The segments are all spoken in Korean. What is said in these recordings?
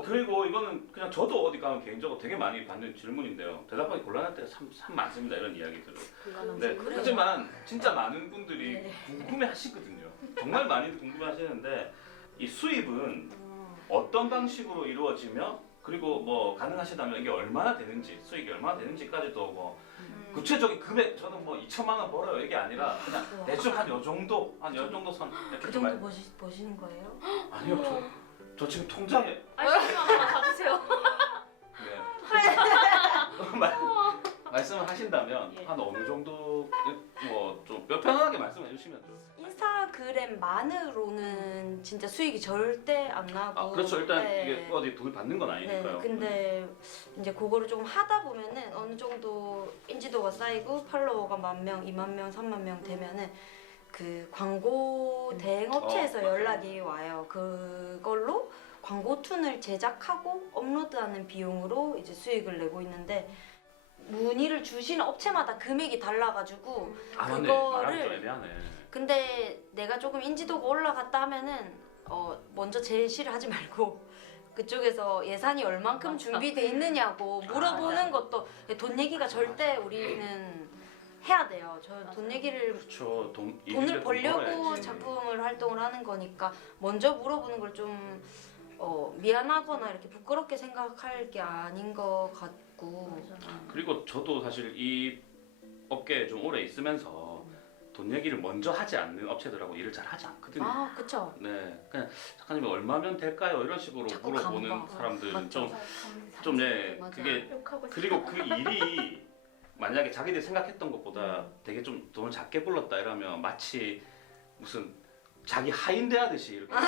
그리고 이거는 그냥 저도 어디 가면 개인적으로 되게 많이 받는 질문인데요. 대답하기 곤란할 때가 참 많습니다. 이런 이야기들을. 네, 하지만 진짜 많은 분들이 궁금해 하시거든요. 정말 많이 궁금해 하시는데 이 수입은 어떤 방식으로 이루어지며 그리고 뭐 가능하시다면 이게 얼마나 되는지 수익이 얼마나 되는지까지도 뭐 구체적인 금액 저는 뭐 2천만 원 벌어요 이게 아니라 그냥 대충 한 요 정도 선 이렇게 그 좀 정도 보시는 거예요? 아니요 저 지금 통장에 아이스크림 가주세요. 네. 말씀을 하신다면 예. 한 어느 정도 뭐 좀 편안하게 말씀해 주시면 좀. 인스타그램만으로는 진짜 수익이 절대 안 나고. 그렇죠. 일단 네. 이게 어디 돈을 받는 건 아니니까요. 네, 근데 이제 그거를 조금 하다 보면은 어느 정도 인지도가 쌓이고 팔로워가 10,000명, 20,000명, 30,000명 되면은 그 광고 대행 업체에서 맞아요. 연락이 와요. 그걸로 광고 툰을 제작하고 업로드하는 비용으로 이제 수익을 내고 있는데 문의를 주시는 업체마다 금액이 달라가지고 맞네. 그거를- 말하기 좀 애매하네. 근데 내가 조금 인지도가 올라갔다 하면은 먼저 제시를 하지 말고 그쪽에서 예산이 얼만큼 준비돼 있느냐고 물어보는 것도 돈 얘기가 절대 우리는 해야 돼요. 저 돈 얘기를 그렇죠. 돈을 벌려고 벌어야지. 작품을 활동을 하는 거니까 먼저 물어보는 걸 좀 미안하거나 이렇게 부끄럽게 생각할 게 아닌 것 같고. 그리고 저도 사실 이 업계에 좀 오래 있으면서 돈 얘기를 먼저 하지 않는 업체들하고 일을 잘 하지 않거든요. 아, 그쵸. 네, 그냥 작가님이 얼마면 될까요? 이런 식으로 자꾸 물어보는 감봐. 사람들은 맞죠. 좀 맞아. 그게 욕하고 싶어. 그리고 그 일이 만약에 자기들이 생각했던 것보다 되게 좀 돈을 작게 불렀다 이러면 마치 무슨 자기 하인대하듯이 이렇게 막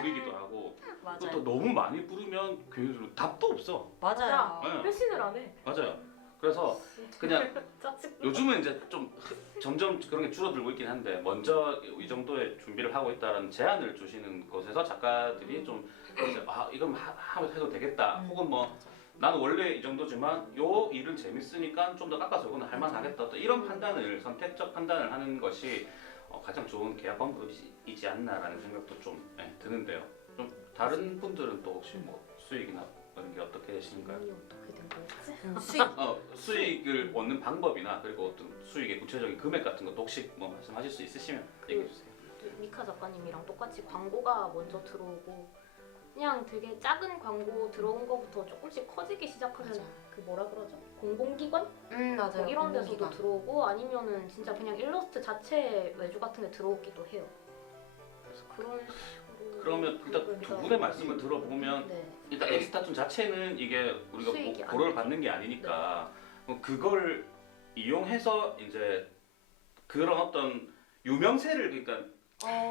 부리기도 하고 또 맞아요. 너무 많이 부르면 걔네들은 답도 없어. 맞아요. 네. 회신을 안 해. 맞아요. 그래서 그냥 짜증. 요즘은 이제 좀 점점 그런 게 줄어들고 있긴 한데 먼저 이 정도의 준비를 하고 있다라는 제안을 주시는 곳에서 작가들이 좀 이제 이건 해도 되겠다 혹은 뭐 나는 원래 이 정도지만 요 일은 재밌으니까 좀 더 깎아서 이거는 할만하겠다 또 이런 판단을 선택적 판단을 하는 것이 가장 좋은 계약 방법이지 않나라는 생각도 좀 드는데요. 좀 다른 분들은 또 혹시 뭐 수익이나 그런 게 어떻게 되시는가요? 어떻게 된 거였지? 수익. 수익을 얻는 방법이나 그리고 어떤 수익의 구체적인 금액 같은 것도 혹시 뭐 말씀하실 수 있으시면 얘기해 주세요. 미카 작가님이랑 똑같이 광고가 먼저 들어오고 그냥 되게 작은 광고 들어온 거부터 조금씩 커지기 시작하면 맞아. 그 뭐라 그러죠? 공공기관? 맞아요. 뭐 이런 데서도 공공기관. 들어오고 아니면은 진짜 그냥 일러스트 자체 외주 같은 데 들어오기도 해요. 그래서 그런 식으로 그러면 일단 두 분의 말씀을 들어보면 네. 일단 엑스타툰 자체는 이게 우리가 수익이 안 고려를 되죠. 받는 게 아니니까 그걸 이용해서 이제 그런 어떤 유명세를 그러니까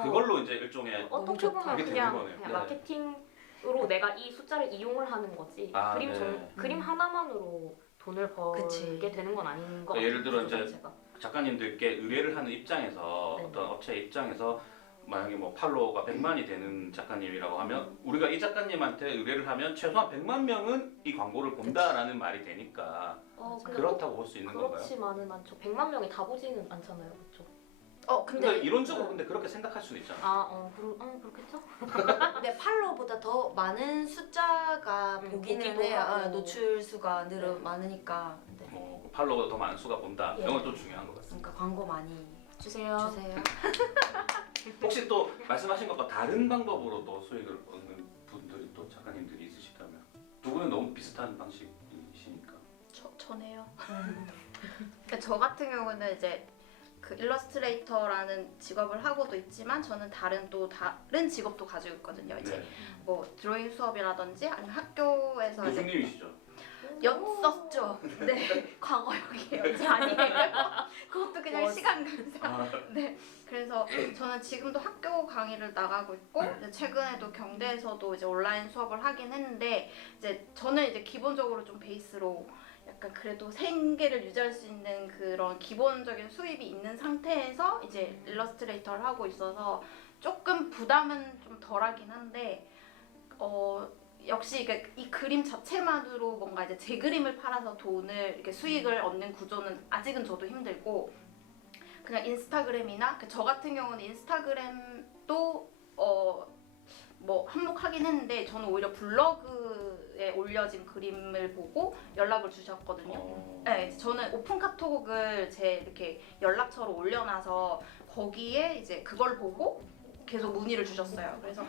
그걸로 이제 일종의 어떻게 좋다. 보면 그게 되는 그냥, 거네요. 그냥 네. 마케팅으로 내가 이 숫자를 이용을 하는 거지 네. 그림 하나만으로 돈을 벌게 그치. 되는 건 아닌 것 그러니까 예를 들어 같아요, 이제 자체가. 작가님들께 의뢰를 하는 입장에서 네. 어떤 업체 입장에서 만약에 뭐 팔로워가 100만이 되는 작가님이라고 하면 우리가 이 작가님한테 의뢰를 하면 최소한 100만 명은 이 광고를 본다라는 말이 되니까 근데 그렇다고 볼 수 있는 건가요? 그렇지만은 않죠. 100만 명이 다 보지는 않잖아요, 그렇죠? 근데 이론적으로 근데 그렇게 생각할 수는 있잖아. 그렇겠죠? 근데 팔로우보다 더 많은 숫자가 보기는 보기도 해요. 하고. 노출 수가 많으니까. 네. 뭐 팔로워가 더 많은 수가 본다. 예. 이런 건 좀 중요한 것 같습니다. 그러니까 광고 많이 주세요. 주세요. 혹시 또 말씀하신 것과 다른 방법으로 또 수익을 얻는 분들이 또 작가님들이 있으시다면 두 분은 너무 비슷한 방식이시니까. 저네요. 그러니까 저 같은 경우는 이제 그 일러스트레이터라는 직업을 하고도 있지만 저는 다른 직업도 가지고 있거든요. 이제 네. 뭐 드로잉 수업이라든지 아니면 학교에서 이제 교수님이시죠? 였었죠. 네, 과거형이에요. 이제 아니에요. 그것도 그냥 시간 감사. 아, 네, 그래서 저는 지금도 학교 강의를 나가고 있고 이제 최근에도 경대에서도 이제 온라인 수업을 하긴 했는데 이제 저는 이제 기본적으로 좀 베이스로 약간 그래도 생계를 유지할 수 있는 그런 기본적인 수입이 있는 상태에서 이제 일러스트레이터를 하고 있어서 조금 부담은 좀 덜하긴 한데 역시 이 그림 자체만으로 뭔가 이제 제 그림을 팔아서 돈을 이렇게 수익을 얻는 구조는 아직은 저도 힘들고 그냥 인스타그램이나 저 같은 경우는 인스타그램도 뭐 한몫하기 하긴 했는데 저는 오히려 블로그에 올려진 그림을 보고 연락을 주셨거든요. 네, 저는 오픈 카톡을 제 이렇게 연락처로 올려놔서 거기에 이제 그걸 보고 계속 문의를 주셨어요. 그래서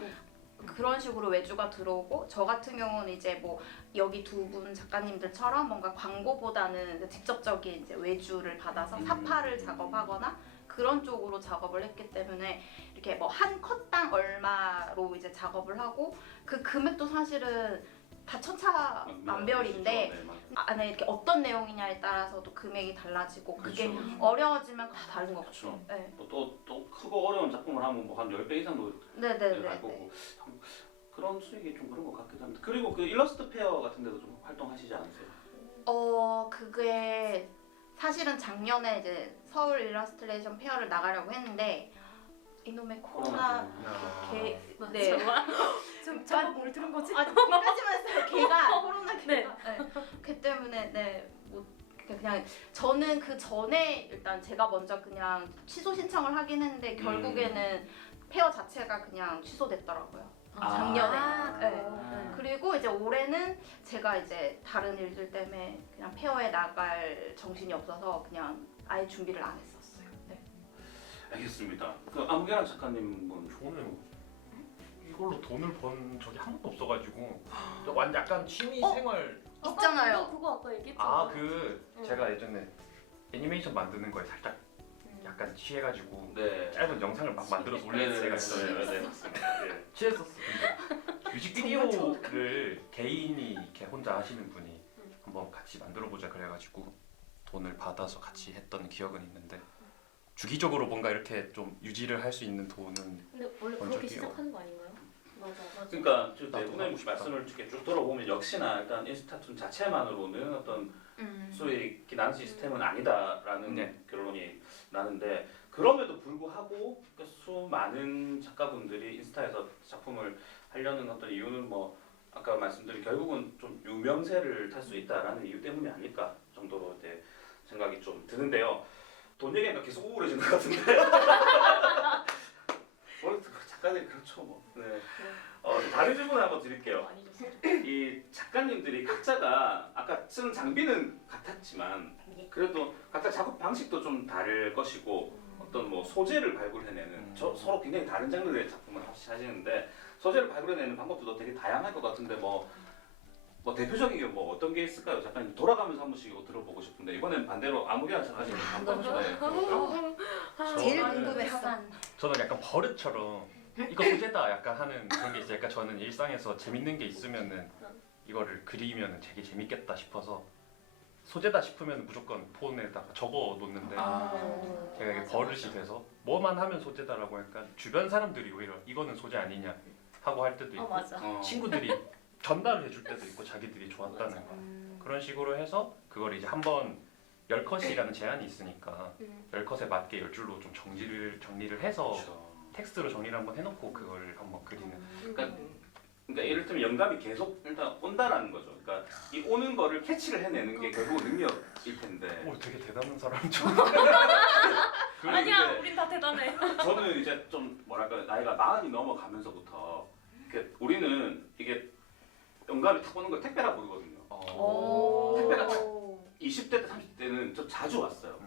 그런 식으로 외주가 들어오고 저 같은 경우는 이제 뭐 여기 두 분 작가님들처럼 뭔가 광고보다는 직접적인 이제 외주를 받아서 사파를 작업하거나 그런 쪽으로 작업을 했기 때문에 이렇게 뭐 한 컷당 얼마로 이제 작업을 하고 그 금액도 사실은 다 천차만별인데 안에 이렇게 어떤 내용이냐에 따라서도 금액이 달라지고 그게 그렇죠. 어려워지면 다 다른 것 그렇죠. 같아요. 네. 또 크고 어려운 작품을 하면 뭐 한 10배 이상도 네네네. 갈 거고 그런 수익이 좀 그런 것 같기도 합니다. 그리고 그 일러스트 페어 같은 데도 좀 활동하시지 않으세요? 그게 사실은 작년에 이제 서울 일러스트레이션 페어를 나가려고 했는데 이놈의 코로나 개 네. 저거 뭘 들은 거지? 아, 개까지만 했어요. 개가 코로나 개가. 네. 네. 그 때문에 네. 뭐 그냥 저는 그 전에 일단 제가 먼저 그냥 취소 신청을 하긴 했는데 결국에는 페어 자체가 그냥 취소됐더라고요. 작년에. 네. 그리고 이제 올해는 제가 이제 다른 일들 때문에 그냥 페어에 나갈 정신이 없어서 그냥 아예 준비를 안 했었어요. 네. 알겠습니다. 그 아무개란 작가님은 저는 이걸로 돈을 번 적이 한 번도 없어가지고 완전 약간 취미 생활. 있잖아요. 그거 아까 얘기했잖아. 제가 예전에 애니메이션 만드는 거에 살짝 약간 취해가지고 네. 짧은 영상을 막 만들어서 올리는 제가 있어요. 네, 맞습니다. 네. 취했었어. 근데 뮤직비디오를 개인이 이렇게 혼자 하시는 분이 한번 같이 만들어보자 그래가지고 돈을 받아서 같이 했던 기억은 있는데 주기적으로 뭔가 이렇게 좀 유지를 할 수 있는 돈은 근데 원래 먼저 그렇게 뛰어. 시작하는 거 아닌가요? 맞아. 그러니까 네 나도 분의 하고 싶다. 말씀을 이렇게 쭉 들어보면 역시나 일단 인스타툰 자체만으로는 어떤 수익이 나는 시스템은 아니다라는 네. 결론이 나는데 그럼에도 불구하고 수많은 작가분들이 인스타에서 작품을 하려는 어떤 이유는 뭐 아까 말씀드린 결국은 좀 유명세를 탈 수 있다라는 이유 때문이 아닐까 정도로 이제 생각이 좀 드는데요. 돈 얘기하니까 계속 우울해지는 것 같은데. 원래 작가들이 그렇죠 뭐. 네. 다른 질문 한번 드릴게요. 많이 줬어. 이 작가님들이 각자가 아까 쓰는 장비는 같았지만 그래도 각자 작업 방식도 좀 다를 것이고 어떤 뭐 소재를 발굴해내는 서로 굉장히 다른 장르의 작품을 하시는데 소재를 발굴해내는 방법도 되게 다양할 것 같은데 뭐 대표적인 게 뭐 어떤 게 있을까요? 작가님 돌아가면서 한 번씩 이거 들어보고 싶은데 이번엔 반대로 아무개나 작가님 한번 제일 저는- 궁금했어. 저는 약간 버릇처럼 이거 소재다 약간 하는 그런 게 있어요. 약간 저는 일상에서 재밌는 게 있으면은 이거를 그리면은 되게 재밌겠다 싶어서 소재다 싶으면 무조건 폰에다가 적어 놓는데 제가 이게 버릇이 돼서 뭐만 하면 소재다라고 약간 주변 사람들이 오히려 이거는 소재 아니냐 하고 할 때도 있고 맞아. 친구들이 전달을 해줄 때도 있고 자기들이 좋았다는 거 그런 식으로 해서 그걸 이제 한번 10컷이라는 제한이 있으니까 10컷에 맞게 10줄로 좀 정리를 해서 텍스트로 정리를 한번 해놓고 그걸 한번 그리는 그러니까 이를테면 영감이 계속 일단 온다라는 거죠. 그러니까 이 오는 거를 캐치를 해내는 게 결국 능력일 텐데. 오 되게 대단한 사람이죠. 그리고 아니야, 이제 우린 다 대단해. 저는 이제 좀 뭐랄까 나이가 40이 넘어가면서부터 우리는 이게 영감이 탁 오는 걸 택배라고 부르거든요. 택배가 딱 20대 때 30대 때는 저 자주 왔어요.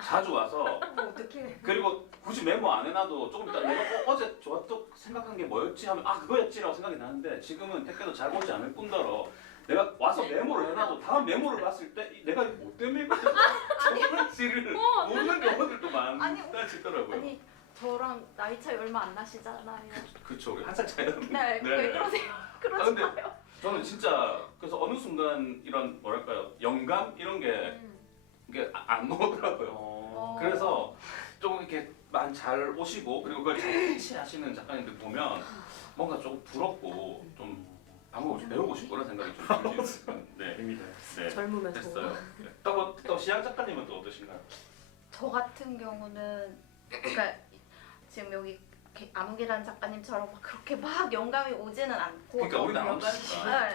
자주 와서 어떻게? 그리고 굳이 메모 안 해놔도 조금 이따 내가 어제 좋았던 생각한 게 뭐였지 하면 그거였지라고 생각이 나는데 지금은 택배도 잘 오지 않을 뿐더러 내가 와서 메모를 해놔도 다음 메모를 봤을 때 내가 이거 뭐 때문에 그랬지를 모르는 경우들도 많다시더라고요. 아니 저랑 나이 차이 얼마 안 나시잖아요. 그쵸, 우리 한 살 차이였는데. 네, 왜 그러세요? 그러지 근데 마요. 저는 진짜 그래서 어느 순간 이런 뭐랄까요 영감 이런 게 이게 안 오더라고요. 그래서 조금 이렇게 잘 오시고 그리고 그걸 잘 캐치하시는 작가님들 보면 뭔가 조금 부럽고 좀 방법을 좀 배우고 싶고 그런 생각이 좀 들어요. 네, 의미다. 네, 젊으면서. 됐어요. 네. 또 시향 작가님은 또 어떠신가요? 저 같은 경우는 그러니까 지금 여기 아무개란 작가님처럼 막 그렇게 막 영감이 오지는 않고 그러니까 우리는 안 영감이 온다니까. 네.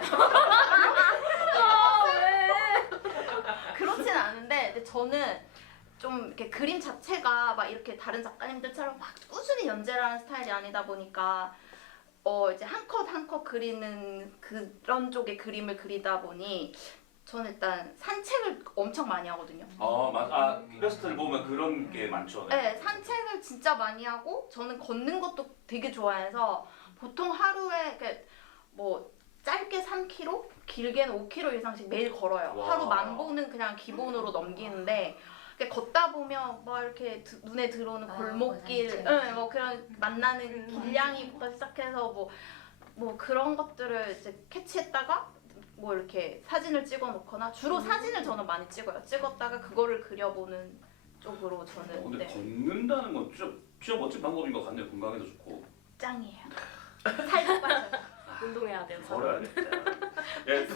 그렇진 않은데 근데 저는 좀 이렇게 그림 자체가 막 이렇게 다른 작가님들처럼 막 꾸준히 연재를 하는 스타일이 아니다 보니까 이제 한 컷 한 컷 그리는 그런 쪽의 그림을 그리다 보니 저는 일단 산책을 엄청 많이 하거든요. 맞아. 일러스트를 보면 그런 게 많죠. 네, 산책을 진짜 많이 하고 저는 걷는 것도 되게 좋아해서 보통 하루에 이렇게 뭐 짧게 3km, 길게는 5km 이상씩 매일 걸어요. 와. 하루 1000보는 그냥 기본으로 넘기는데 이렇게 걷다 보면 뭐 이렇게 눈에 들어오는 골목길, 뭐 그런 만나는 길냥이부터 시작해서 뭐 그런 것들을 이제 캐치했다가 뭐 이렇게 사진을 찍어 놓거나 주로 사진을 저는 많이 찍어요. 찍었다가 그거를 그려보는 쪽으로 저는 근데 네, 걷는다는 건 진짜 멋진 방법인 것 같네요. 건강에도 좋고. 짱이에요. 살도 빠져요. 운동해야 돼요. 걸어야겠다. 예.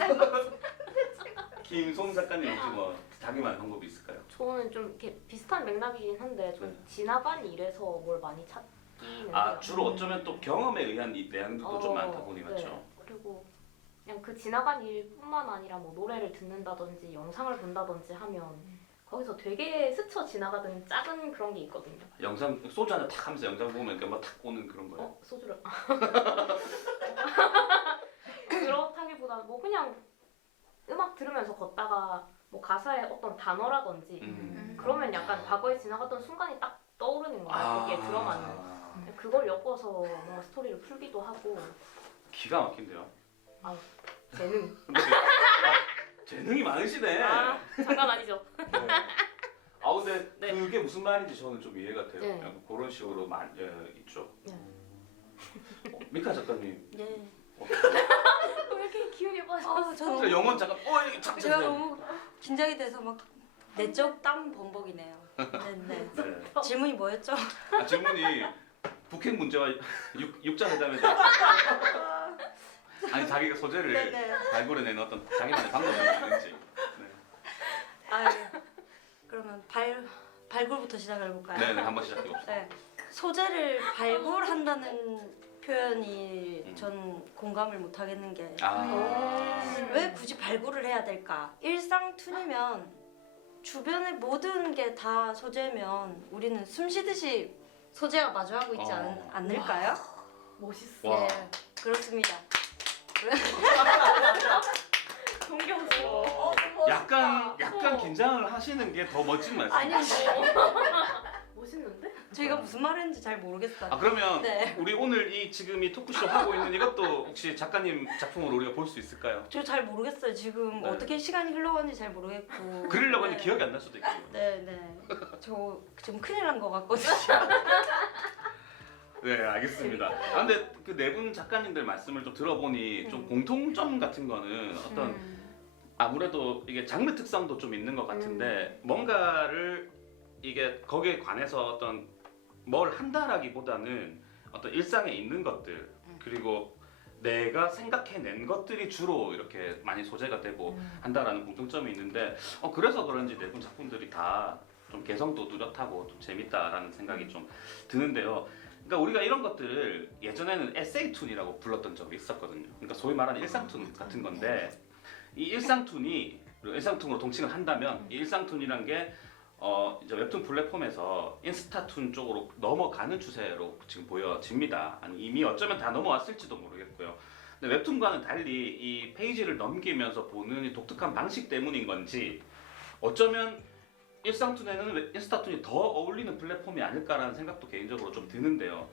김송 작가님 혹시 뭐 자기만의 방법이 있을까요? 저는 좀 이렇게 비슷한 맥락이긴 한데 좀 네. 지나간 일에서 뭘 많이 찾기는 아 해요. 주로 어쩌면 또 경험에 의한 이 내용들도 좀 많다 보니 네. 맞죠? 그리고 그냥 그 지나간 일뿐만 아니라 뭐 노래를 듣는다든지 영상을 본다든지 하면 거기서 되게 스쳐 지나가던 작은 그런 게 있거든요. 영상 소주 하나 탁 하면서 영상 보면 이렇게 막탁 오는 그런 거예요. 소주를 그렇다기보다는 뭐 그냥 음악 들으면서 걷다가 뭐 가사의 어떤 단어라든지 그러면 약간 과거에 지나갔던 순간이 딱 떠오르는 거예요. 거기에 들어맞는. 그걸 엮어서 뭔가 스토리를 풀기도 하고 기가 막힌데요. 재능. 재능이 많으시네. 장난 아니죠. 근데 네. 그게 무슨 말인지 저는 좀 이해가 돼요. 네. 약간 그런 식으로 있죠. 네. 미카 작가님. 네. 왜 이렇게 기운이 빠져? 저는 영원 잠깐. 이게 착. 제가 너무 긴장이 돼서 막 내적 땀 범벅이네요. 네. 네. 질문이 뭐였죠? 질문이 북핵 문제와 육자 회담에 대해서. 아니 자기가 소재를 네네. 발굴해내는 어떤 자기만의 방법이 있는지. 네. 그러면 발굴부터 시작해 볼까요? 네, 한번 시작해 봅시다. 네. 소재를 발굴한다는 표현이 전 공감을 못 하겠는 게 왜 굳이 발굴을 해야 될까? 일상툰이면 주변의 모든 게 다 소재면 우리는 숨 쉬듯이 소재와 마주하고 있지 않을까요? 멋있어. 와. 네, 그렇습니다. 존경스러워. 약간 긴장을 하시는 게 더 멋진 말씀. 아니 멋있는데? 저희가 무슨 말 했는지 잘 모르겠어요. 그러면 네. 우리 오늘 지금 이 토크쇼 하고 있는 이것도 혹시 작가님 작품으로 우리가 볼 수 있을까요? 저 잘 모르겠어요. 지금 네. 어떻게 시간이 흘러갔는지 잘 모르겠고. 그리려고 네. 하는데 기억이 안 날 수도 있고. 네. 저 지금 큰일 난 것 같거든요. 네, 알겠습니다. 근데 그 네 분 작가님들 말씀을 좀 들어보니 좀 공통점 같은 거는 어떤 아무래도 이게 장르 특성도 좀 있는 것 같은데 뭔가를 이게 거기에 관해서 어떤 뭘 한다라기보다는 어떤 일상에 있는 것들 그리고 내가 생각해낸 것들이 주로 이렇게 많이 소재가 되고 한다라는 공통점이 있는데 그래서 그런지 네 분 작품들이 다 좀 개성도 뚜렷하고 좀 재밌다라는 생각이 좀 드는데요. 그러니까 우리가 이런 것들을 예전에는 에세이툰이라고 불렀던 적이 있었거든요. 그러니까 소위 말하는 일상툰 같은 건데 이 일상툰으로 동칭을 한다면 이 일상툰이란 게 이제 웹툰 플랫폼에서 인스타툰 쪽으로 넘어가는 추세로 지금 보여집니다. 아니 이미 어쩌면 다 넘어왔을지도 모르겠고요. 근데 웹툰과는 달리 이 페이지를 넘기면서 보는 이 독특한 방식 때문인 건지 어쩌면 일상툰에는 인스타툰이 더 어울리는 플랫폼이 아닐까라는 생각도 개인적으로 좀 드는데요.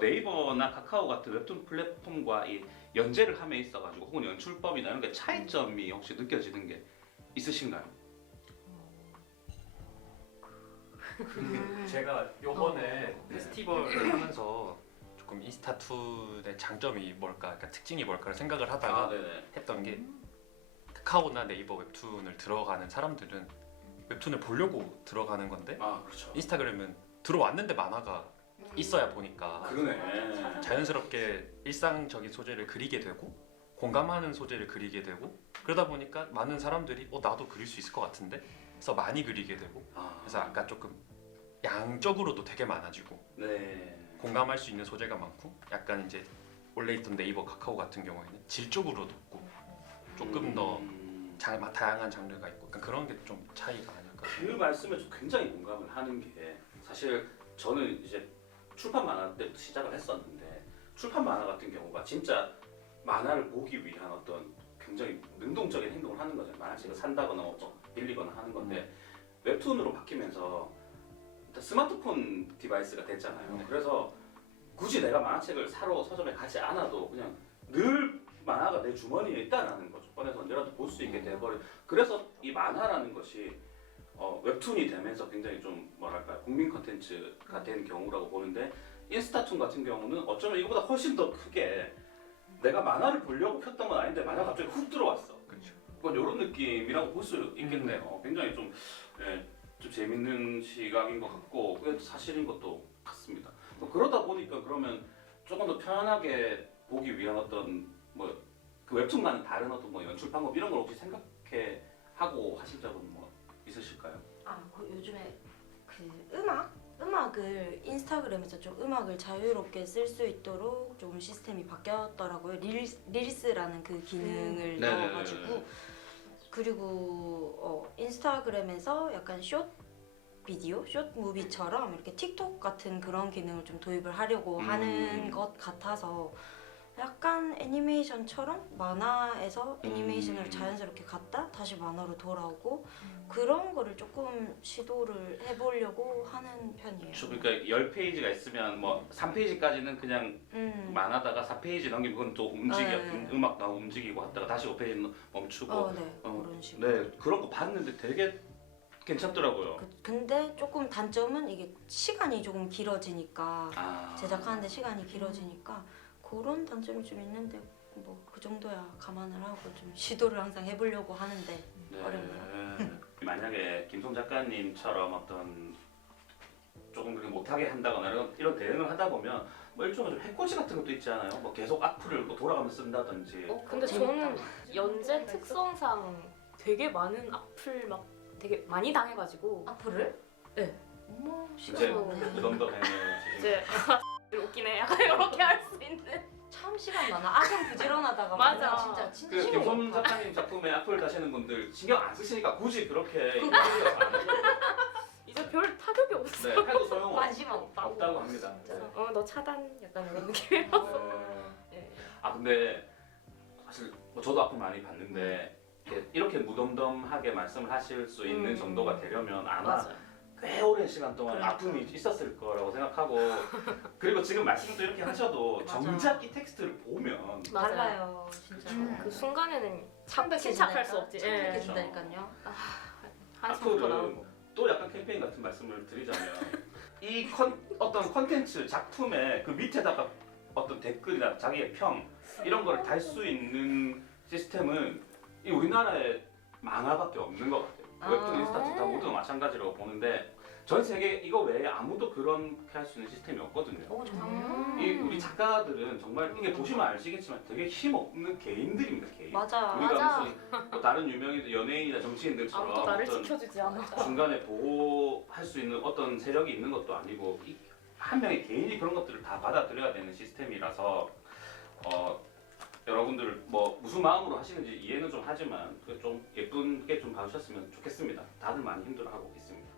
네이버나 카카오 같은 웹툰 플랫폼과 이 연재를 함에 있어가지고 혹은 연출법이나 이런 게 차이점이 혹시 느껴지는 게 있으신가요? 제가 요번에 페스티벌을 하면서 조금 인스타툰의 장점이 뭘까, 그러니까 특징이 뭘까를 생각을 하다가 네네. 했던 게 카카오나 네이버 웹툰을 들어가는 사람들은 웹툰을 보려고 들어가는 건데 그렇죠. 인스타그램은 들어왔는데 만화가 있어야 보니까 그러네. 자연스럽게 일상적인 소재를 그리게 되고 공감하는 소재를 그리게 되고 그러다 보니까 많은 사람들이 나도 그릴 수 있을 것 같은데 그래서 많이 그리게 되고 그래서 아까 조금 양적으로도 되게 많아지고 네. 공감할 수 있는 소재가 많고 약간 이제 원래 있던 네이버 카카오 같은 경우에는 질적으로도 있고 조금 더 다양한 장르가 있고 그러니까 그런 게 좀 차이가 아닐까. 그 말씀에 좀 굉장히 공감을 하는 게 사실 저는 이제 출판 만화 때부터 시작을 했었는데 출판 만화 같은 경우가 진짜 만화를 보기 위한 어떤 굉장히 능동적인 행동을 하는 거잖아요. 만화책을 산다거나 빌리거나 하는 건데 웹툰으로 바뀌면서 일단 스마트폰 디바이스가 됐잖아요. 그래서 굳이 내가 만화책을 사러 서점에 가지 않아도 그냥 늘 만화가 내 주머니에 있다라는 거죠. 꺼내서 언제라도 볼 수 있게 돼버린. 그래서 이 만화라는 것이 웹툰이 되면서 굉장히 좀 뭐랄까 국민 컨텐츠가 된 경우라고 보는데 인스타툰 같은 경우는 어쩌면 이거보다 훨씬 더 크게 내가 만화를 보려고 켰던 건 아닌데 만화가 갑자기 훅 들어왔어. 그렇죠. 그건 이런 느낌이라고 볼 수 있겠네요. 굉장히 좀, 예, 좀 재밌는 시각인 것 같고 그게 사실인 것도 같습니다. 그러다 보니까 그러면 조금 더 편안하게 보기 위한 어떤 뭐 그 웹툰과는 다른 어떤 뭐 연출 방법 이런 걸 혹시 생각해 하고 하신 적은 뭐 있으실까요? 그 요즘에 그 음악을 인스타그램에서 좀 음악을 자유롭게 쓸 수 있도록 좀 시스템이 바뀌었더라고요. 릴스라는 그 기능을 네네네네. 넣어가지고 그리고 인스타그램에서 약간 숏 무비처럼 이렇게 틱톡 같은 그런 기능을 좀 도입을 하려고 하는 것 같아서 약간 애니메이션처럼 만화에서 애니메이션으로 자연스럽게 갔다 다시 만화로 돌아오고 그런 거를 조금 시도를 해보려고 하는 편이에요. 그러니까 10페이지가 있으면 뭐 3페이지까지는 그냥 만화다가 4페이지 넘기면 그건 또 음악 나오고 움직이고 하다가 다시 5페이지 멈추고 네, 어, 그런 식으로. 네, 그런 거 봤는데 되게 괜찮더라고요. 근데 조금 단점은 이게 시간이 조금 길어지니까 제작하는데 시간이 길어지니까 그런 단점이 좀 있는데 뭐 그 정도야 감안을 하고 좀 시도를 항상 해보려고 하는데 어렵네요. 만약에 김송 작가님처럼 어떤 조금 그렇게 못하게 한다거나 이런 대응을 하다 보면 뭐 일종의 좀 해코지 같은 것도 있지 않아요? 뭐 계속 악플을 뭐 돌아가면서 쓴다든지. 근데 재밌다. 저는 연재 특성상 되게 많은 악플 막 되게 많이 당해가지고 악플을? 네. 어머 이제 시간 많네. 무덤덤해. 이제 웃기네 약간 이렇게 할 수 있는. 참 시간 많아. 악은 부지런하다가 맞아. 진짜 그 진심으로 김송 못하. 작가님 작품에 악플 다시는 분들 신경 안 쓰시니까 굳이 그렇게 그거- 안 해요. 이제 별 타격이 없어. 네, 해도 소용 관심 없다고. 없다고 합니다. 진짜. 너 차단 약간 이런 느낌이라서. 네. 근데 사실 뭐 저도 악플 많이 봤는데 이렇게 무덤덤하게 말씀을 하실 수 있는 정도가 되려면 아마 맞아. 꽤 오랜 시간 동안 그러니까. 아픔이 있었을 거라고 생각하고 그리고 지금 말씀도 이렇게 하셔도 맞아. 정작 이 텍스트를 보면 달라요 진짜. 그 순간에는 창백해진다니까. 침착할 수 없지. 예. 창백해진다니까요. 한숨부터 나오고. 악플은 또 약간 캠페인 같은 말씀을 드리자면 이 어떤 컨텐츠 작품의 그 밑에다가 어떤 댓글이나 자기의 평 이런 걸 달 수 있는 시스템은 이 우리나라에 만화밖에 없는 것 같아요. 웹툰, 인스타툰 다 모두 마찬가지라고 보는데 전 세계 이거 외에 아무도 그렇게 할 수 있는 시스템이 없거든요. 정말요? 이 우리 작가들은 정말 이게 보시면 아시겠지만 되게 힘없는 개인들입니다. 개인. 맞아. 우리가 맞아. 무슨 뭐 다른 유명인 연예인이나 정치인들처럼 아무도 나를 어떤 지켜주지 않아. 중간에 보호할 수 있는 어떤 세력이 있는 것도 아니고 한 명의 개인이 그런 것들을 다 받아들여야 되는 시스템이라서 여러분들 뭐 무슨 마음으로 하시는지 이해는 좀 하지만 좀 예쁘게 좀 봐주셨으면 좋겠습니다. 다들 많이 힘들어하고 있습니다.